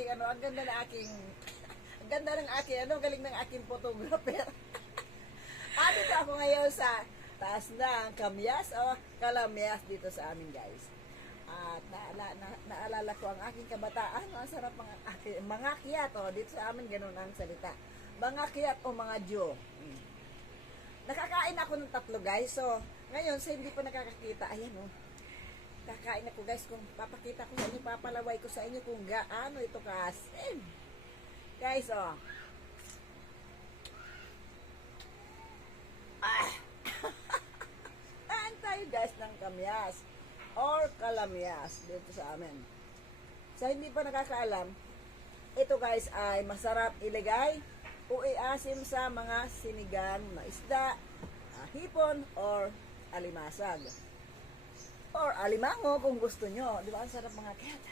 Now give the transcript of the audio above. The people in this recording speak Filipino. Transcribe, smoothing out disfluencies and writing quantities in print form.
aking ano, ang ganda ng aking ang ganda ng aking ano, galing ng aking photographer. Dito ako ngayon sa taas ng Kamyas o Kalamyas dito sa amin, guys. At naalala ko ang aking kabataan. Ang sarap mga kiyat. Dito sa amin ganun ang salita. Mga kiyat o mga Diyo. Nakakain ako ng 3, guys. So, ngayon, sa hindi pa nakakakita, ayan kakain ako, guys. Kung papakita ko sa inyo, papalaway ko sa inyo kung gaano ito kaasim. Guys, Kain tayo, guys, ng Kamyas or Kalamyas dito sa amin. Sa hindi pa nakakaalam, ito, guys, ay masarap ilagay o iasim sa mga sinigang na isda, hipon, or alimasag. Or alimango kung gusto nyo. Di ba? Ang sarap mga kiyat.